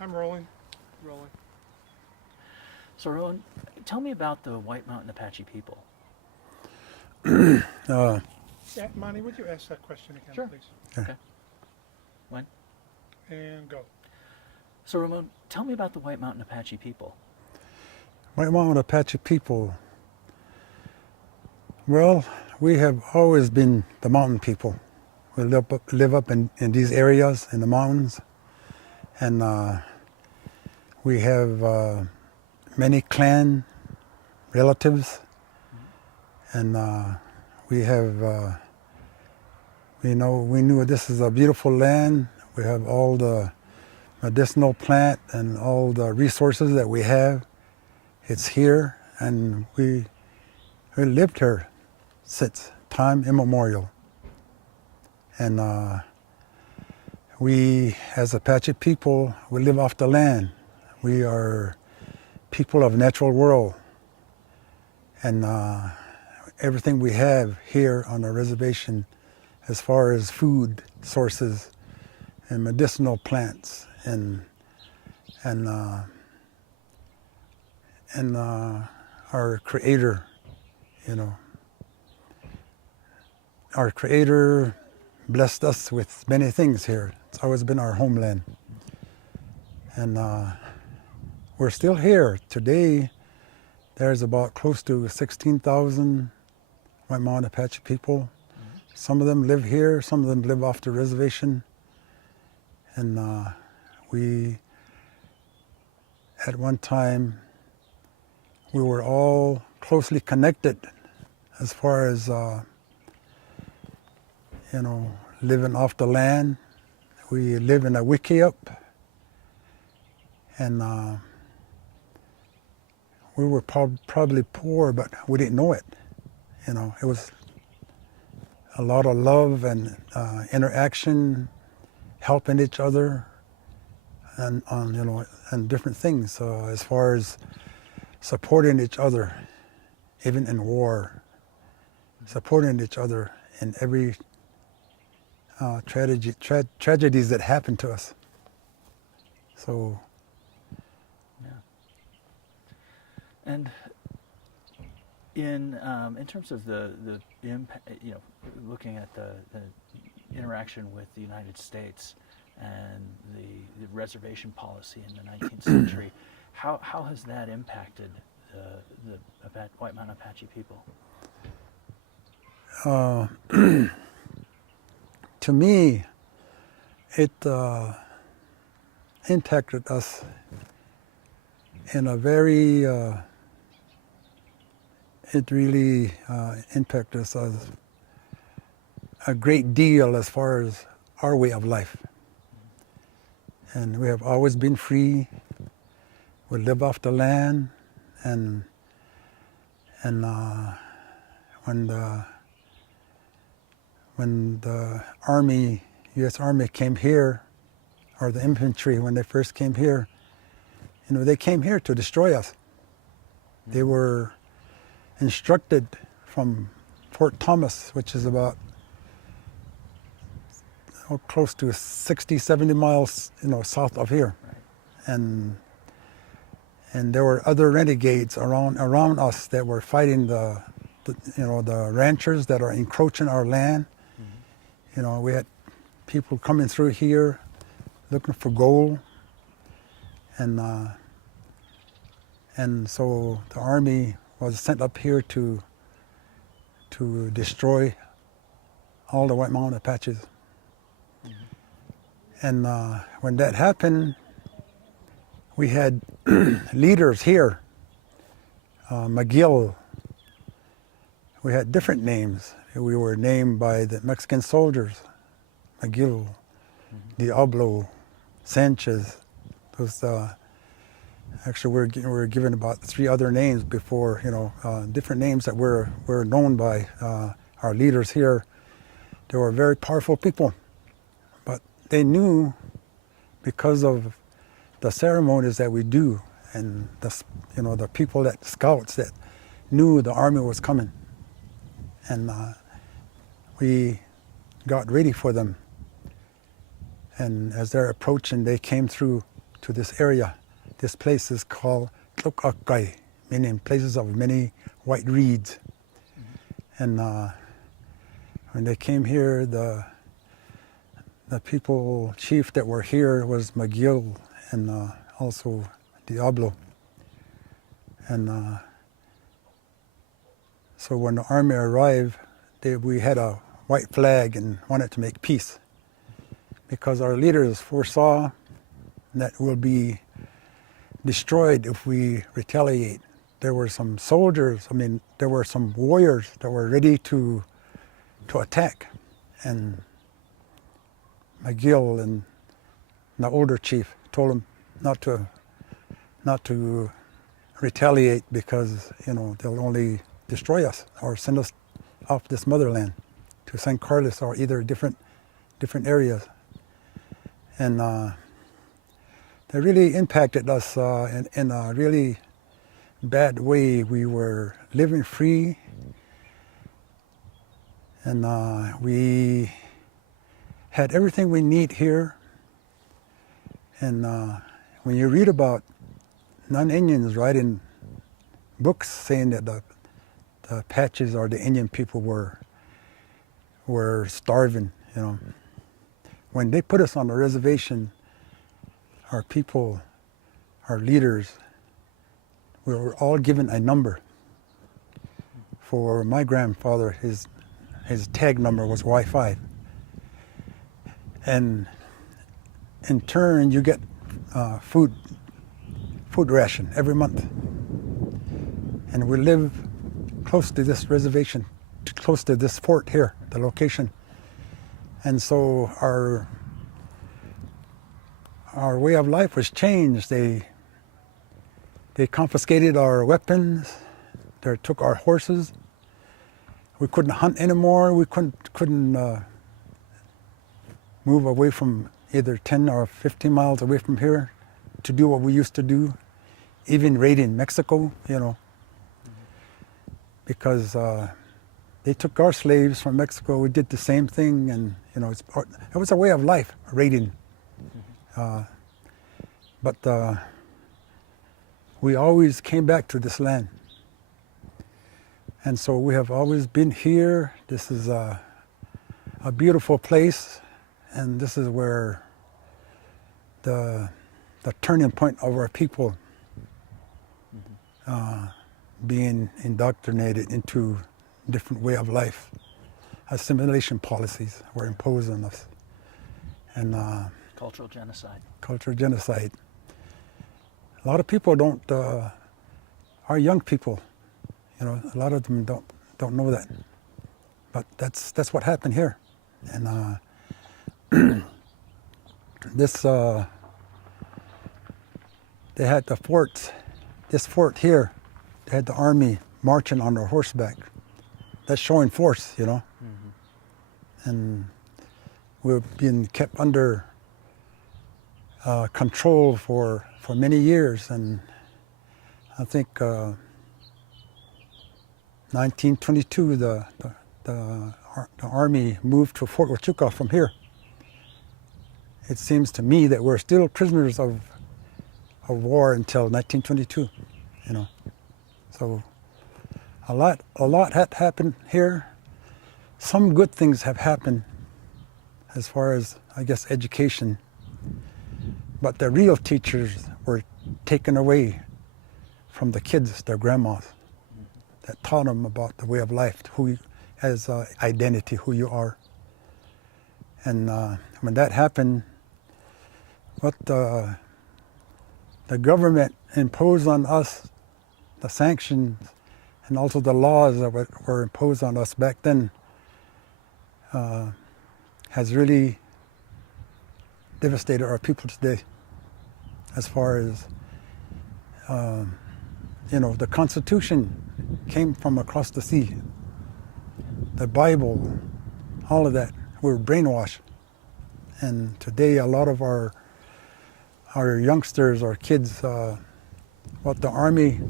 I'm rolling. Rolling. So, Ramon, tell me about the White Mountain Apache people. Uh, Yeah, Monty, would you ask that question again, Sure. please? Okay. When? And go. So, Ramon, tell me about the White Mountain Apache people. White Mountain Apache people. Well, we have always been the mountain people. We live up in these areas in the mountains, and we have many clan relatives, and we have, we knew this is a beautiful land. We have all the medicinal plant and all the resources that we have. It's here, and we lived here since time immemorial. And we, as Apache people, we live off the land. We are people of natural world. And everything we have here on the reservation, as far as food sources and medicinal plants and our Creator, Our Creator blessed us with many things here. It's always been our homeland. And we're still here. Today, there's about close to 16,000 White Mountain Apache people. Some of them live here, some of them live off the reservation. And we, at one time, we were all closely connected as far as living off the land. We live in a wickiup, and we were probably poor, but we didn't know it. It was a lot of love and interaction, helping each other, and and different things. As far as supporting each other, even in war, supporting each other in every tragedies that happen to us. So, Yeah. And in terms of the impact, looking at the interaction with the United States and the reservation policy in the 19th century, how has that impacted the White Mountain Apache people? to me, it impacted us in a very, it really impacted us as a great deal as far as our way of life. And we have always been free. We live off the land, and when the Army, U.S. Army came here, or the infantry, when they first came here, they came here to destroy us. They were instructed from Fort Thomas, which is about close to 60, 70 miles, south of here. Right. And there were other renegades around us that were fighting the ranchers that are encroaching our land. We had people coming through here looking for gold, and so the Army was sent up here to destroy all the White Mountain Apaches. And when that happened, we had leaders here, McGill. We had different names. We were named by the Mexican soldiers, McGill, Diablo, Sanchez. Those actually we were given about 3 other names before, different names that were known by our leaders here. They were very powerful people, but they knew, because of the ceremonies that we do and the people scouts that knew the Army was coming, and we got ready for them. And as they're approaching, they came through to this area. This place is called Tluk'akai, meaning places of many white reeds. And when they came here, the people chief that were here was McGill and also Diablo. And so when the army arrived, we had a white flag and wanted to make peace, because our leaders foresaw that we'll be destroyed if we retaliate. There were some soldiers, there were some warriors that were ready to attack. And McGill and the older chief told him not to retaliate, because they'll only destroy us or send us off this motherland to San Carlos or either different areas. And that really impacted us in a really bad way. We were living free, and we had everything we need here. And when you read about non-Indians writing books saying that the Apaches or the Indian people were starving, when they put us on the reservation, our people, our leaders, we were all given a number. For my grandfather, his tag number was Y5. And in turn, you get food ration every month. And we live close to this reservation, close to this fort here, the location. And so our way of life was changed. They confiscated our weapons. They took our horses. We couldn't hunt anymore. We couldn't move away from either 10 or 15 miles away from here to do what we used to do, even raiding Mexico, because they took our slaves from Mexico. We did the same thing, and it was a way of life, raiding. But we always came back to this land. And so we have always been here. This is a beautiful place, and this is where the turning point of our people being indoctrinated into a different way of life. Assimilation policies were imposed on us. And Cultural genocide. Cultural genocide. A lot of people don't, our young people, a lot of them don't know that. But that's what happened here. And they had the forts, this fort here, they had the army marching on their horseback. That's showing force, And we've been kept under control for many years. And I think 1922, the army moved to Fort Huachuca from here. It seems to me that we're still prisoners of war until 1922, So a lot had happened here. Some good things have happened as far as, I guess, education. But the real teachers were taken away from the kids, their grandmas, that taught them about the way of life, as identity, who you are. And when that happened, what the government imposed on us, the sanctions, and also the laws that were imposed on us back then, has really devastated our people today. As far as, the Constitution came from across the sea. The Bible, all of that, we were brainwashed. And today a lot of our youngsters, our kids, what the Army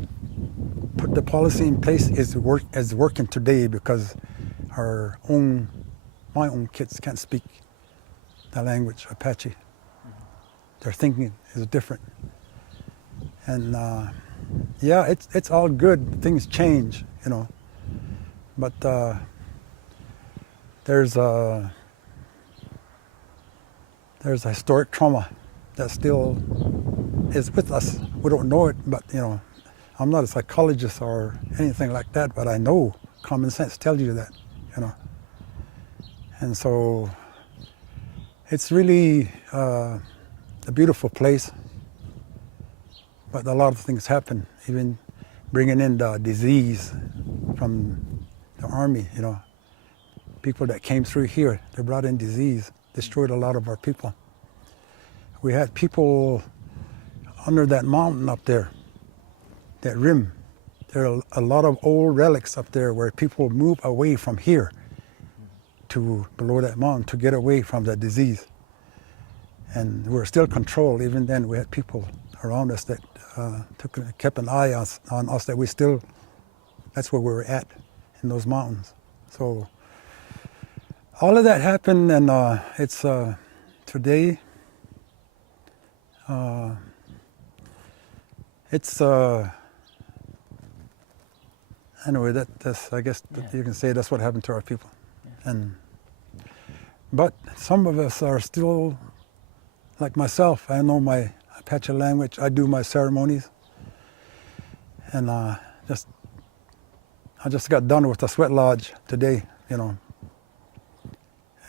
put the policy in place is working today, because my own kids can't speak the language Apache. their thinking is different. And yeah, it's all good. Things change, you know. But there's a historic trauma that still is with us. We don't know it, but you know, I'm not a psychologist or anything like that, but I know common sense tells you that, you know. And so it's really a beautiful place, but a lot of things happen, even bringing in the disease from the army, you know. People that came through here, they brought in disease, destroyed a lot of our people. We had people under that mountain up there, that rim. There are a lot of old relics up there where people move away from here to below that mountain to get away from the disease. And we were still controlled. Even then, we had people around us that kept an eye on us, that we still, that's where we were at, in those mountains. So all of that happened, and it's today, it's anyway, that's I guess you can say that's what happened to our people. And but some of us are still, like myself, I know my Apache language, I do my ceremonies, and I just got done with the sweat lodge today, you know,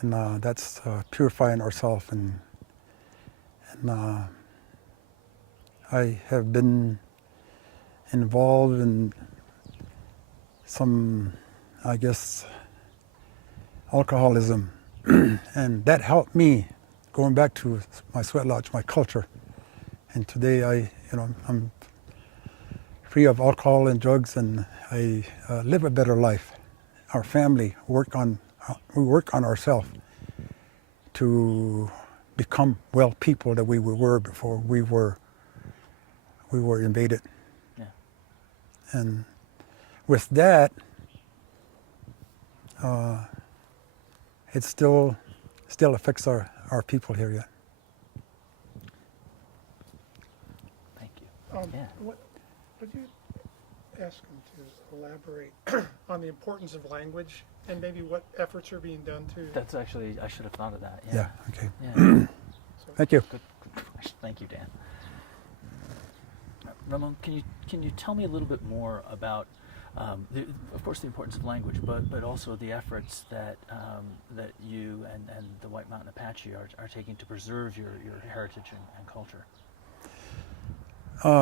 and that's purifying ourselves, and I have been involved in some, I guess, alcoholism, and that helped me going back to my sweat lodge, my culture. And today I'm free of alcohol and drugs, and I live a better life. Our family we work on ourselves to become well people that we were before we were invaded. Yeah. And with that, it still affects our people here yet. Thank you. Yeah. Would you ask him to elaborate on the importance of language and maybe what efforts are being done to? That's actually, I should have thought of that. Yeah, okay. Yeah. Thank you. Good question. Thank you, Dan. Ramon, can you tell me a little bit more about, of course, the importance of language, but also the efforts that that you and the White Mountain Apache are taking to preserve your heritage and culture?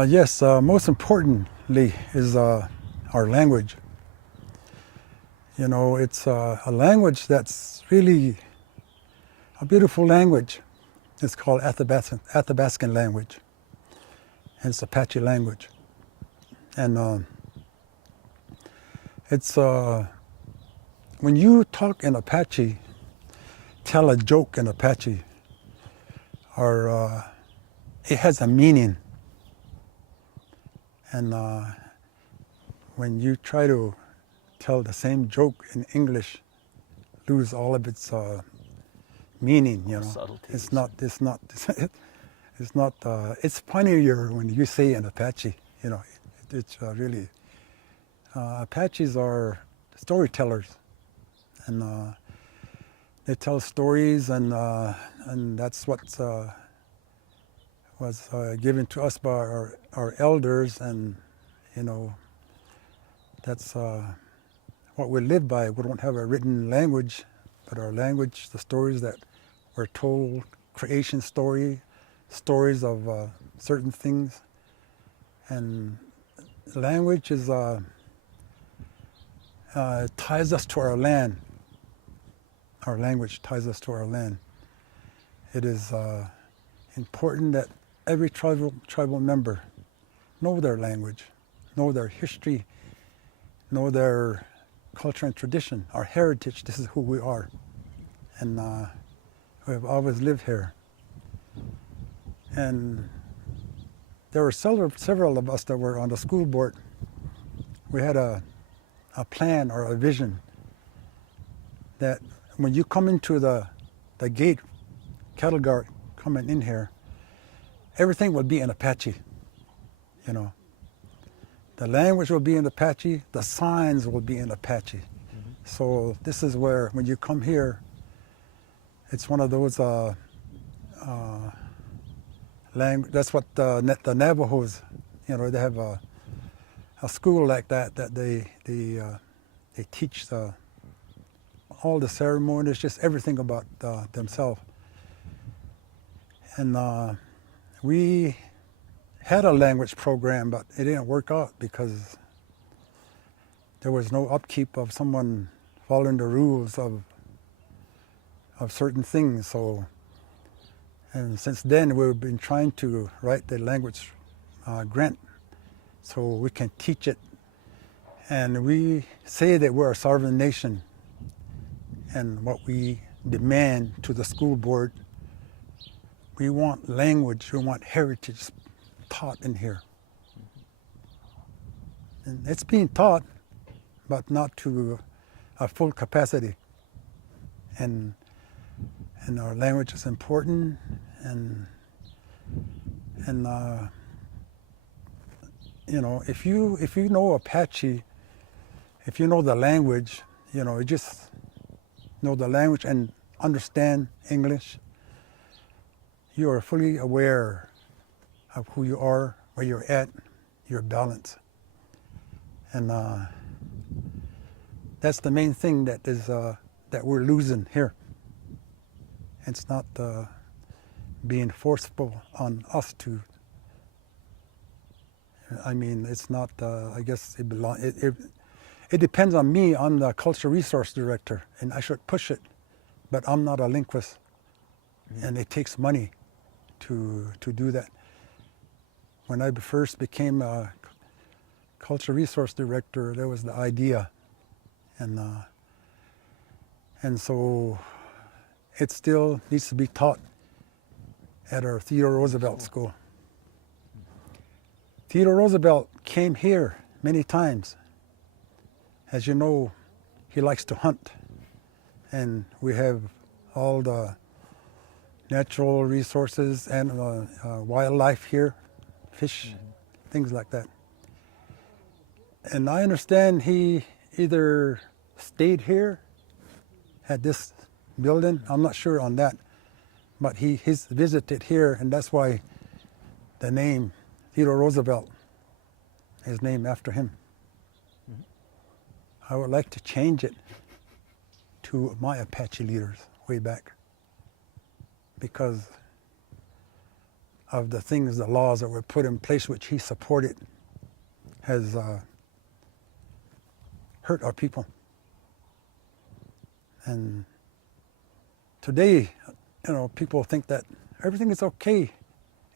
Yes, most importantly is our language. You know, it's a language that's really a beautiful language. It's called Athabascan language, and it's Apache language. And it's when you talk in Apache, tell a joke in Apache, or it has a meaning. And when you try to tell the same joke in English, lose all of its meaning. You know, subtleties. It's funnier when you say in Apache. You know, it's really Apaches are storytellers, and they tell stories, and that's what was given to us by our elders, and you know, that's what we live by. We don't have a written language, but our language, the stories that were told, creation stories of certain things, and language is ties us to our land. Our language ties us to our land. It is important that every tribal member know their language, know their history, know their culture and tradition, our heritage. This is who we are, and we have always lived here. And there were several of us that were on the school board. We had a plan or a vision that when you come into the gate, cattle guard coming in here, everything will be in Apache, you know. The language will be in Apache, the signs will be in Apache. So this is where, when you come here, it's one of those that's what the Navajos, you know, they have a school like that they teach all the ceremonies, just everything about themselves. And we had a language program, but it didn't work out because there was no upkeep of someone following the rules of certain things. So, and since then we've been trying to write the language grant so we can teach it. And we say that we're a sovereign nation, and what we demand to the school board, we want language, we want heritage taught in here. And it's being taught, but not to a full capacity. And our language is important, and you know, if you know Apache, if you know the language, you know, you just know the language and understand English, you are fully aware of who you are, where you're at, your balance. And that's the main thing that is that we're losing here. It's not being forceful on us to. I mean, it's not. I guess it depends on me. I'm the cultural resource director, and I should push it, but I'm not a linguist, and it takes money to do that. When I first became a cultural resource director, there was the idea, and so it still needs to be taught at our Theodore Roosevelt School. Theodore Roosevelt came here many times. As you know, he likes to hunt, and we have all the natural resources and wildlife here, fish, things like that. And I understand he either stayed here at this building, I'm not sure on that, but he's visited here, and that's why the name Theodore Roosevelt is named after him. I would like to change it to my Apache leaders way back, because of the things, the laws that were put in place which he supported has hurt our people. And today, you know, people think that everything is okay.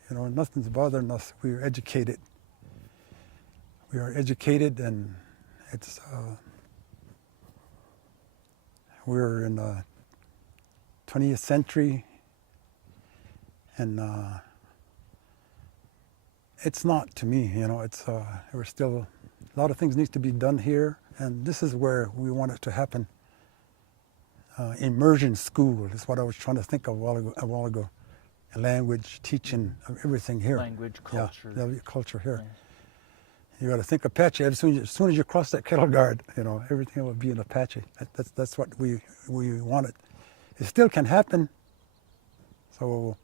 You know, nothing's bothering us. We are educated. We are educated, and it's we're in the 20th century, and it's not, to me, you know, it's we're still, a lot of things need to be done here, and this is where we want it to happen. Immersion school is what I was trying to think of a while ago. Language, teaching, everything here. Language, culture. Yeah, the culture here. Yeah. You got to think Apache. As soon as you cross that cattle guard, you know, everything will be in Apache. That's what we wanted. It still can happen. So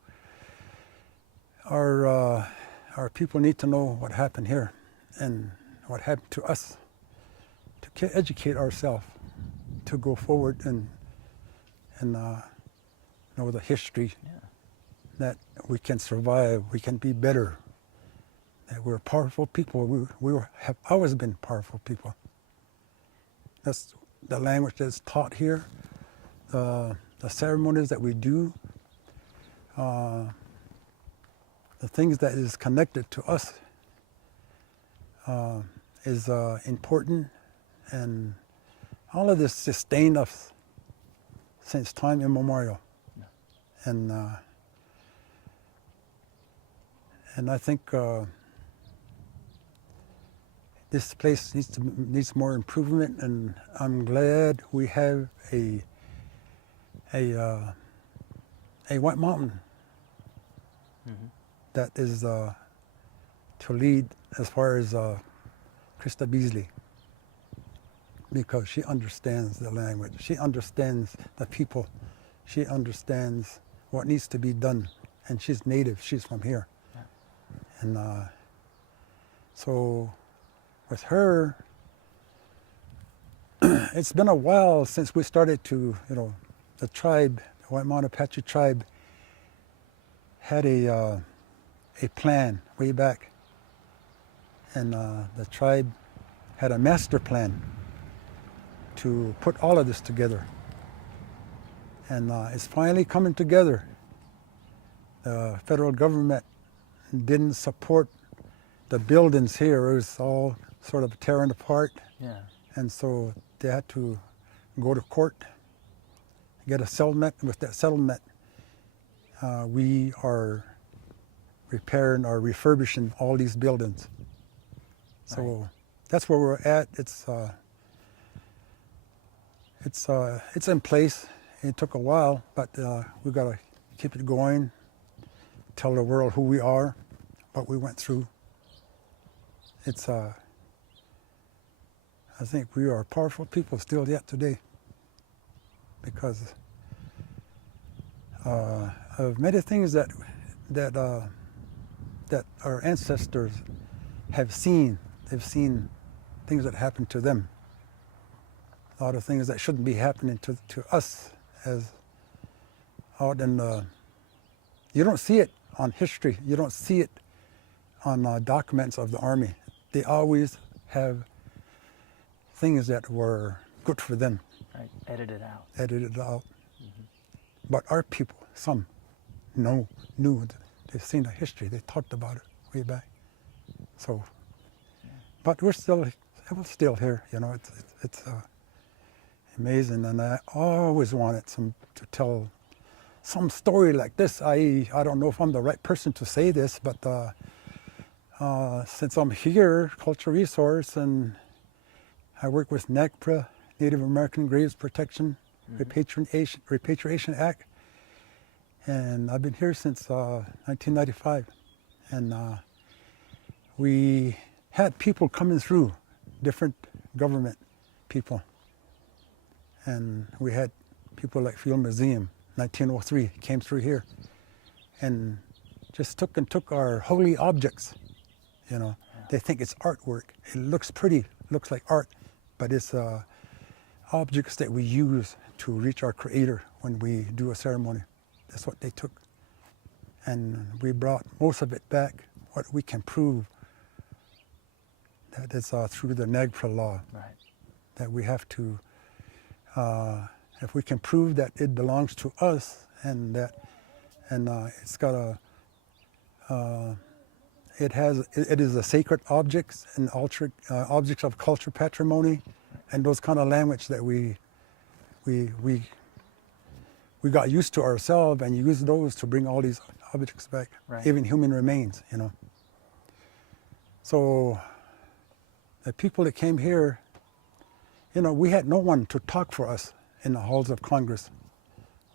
our people need to know what happened here and what happened to us, to educate ourselves, to go forward and know the history, that we can survive, we can be better, that we're powerful people. We have always been powerful people. That's the language that's taught here, the ceremonies that we do, the things that is connected to us is important, and all of this sustained us since time immemorial. And I think this place needs more improvement, and I'm glad we have a White Mountain that is to lead as far as Krista Beasley, because she understands the language, she understands the people, she understands what needs to be done, and she's native, she's from here. Yeah. And so with her, it's been a while since we started to, the tribe, the White Mountain Apache tribe, had a plan way back, and the tribe had a master plan to put all of this together, and it's finally coming together. The federal government didn't support the buildings here; it was all sort of tearing apart, Yeah. and so they had to go to court, get a settlement. With that settlement, we are repairing or refurbishing all these buildings. So Right. that's where we're at. It's in place. It took a while, but we got to keep it going. Tell the world who we are, what we went through. It's I think we are powerful people still yet today, because of many things that our ancestors have seen. They've seen things that happened to them. A lot of things that shouldn't be happening to us as out in the. You don't see it on history. You don't see it on documents of the Army. They always have things that were good for them, Right. Edited out. edited out. But our people, some, knew. They've seen the history. They talked about it way back. So, but we're still here. It's amazing, and I always wanted to tell some story like this. I don't know if I'm the right person to say this, but since I'm here, Cultural Resource, and I work with NAGPRA, Native American Graves Protection Repatriation Act, and I've been here since 1995, and we had people coming through, different government people, and we had people like Field Museum, 1903, came through here, and just took our holy objects. They think it's artwork. It looks pretty, looks like art, but it's objects that we use to reach our Creator when we do a ceremony. That's what they took. And we brought most of it back, what we can prove. That is through the NAGPRA law. Right. That we have to, if we can prove that it belongs to us, and it's got it is a sacred objects and objects of culture patrimony, and those kind of language that we got used to ourselves, and use those to bring all these objects back, Right. even human remains, So the people that came here, we had no one to talk for us in the halls of Congress.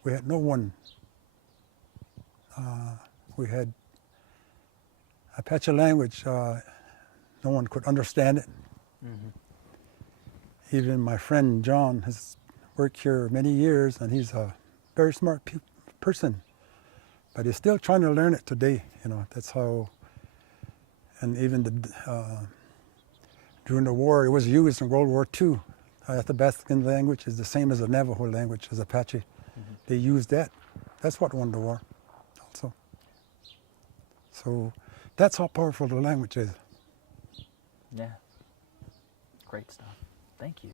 We had no one. We had Apache language. No one could understand it. Even my friend John has worked here many years, and he's a very smart person, but he's still trying to learn it today. That's how. And even during the war, it was used in World War II. Athabascan language is the same as the Navajo language, as Apache. They used that. That's what won the war, also. So that's how powerful the language is. Yeah. Great stuff. Thank you.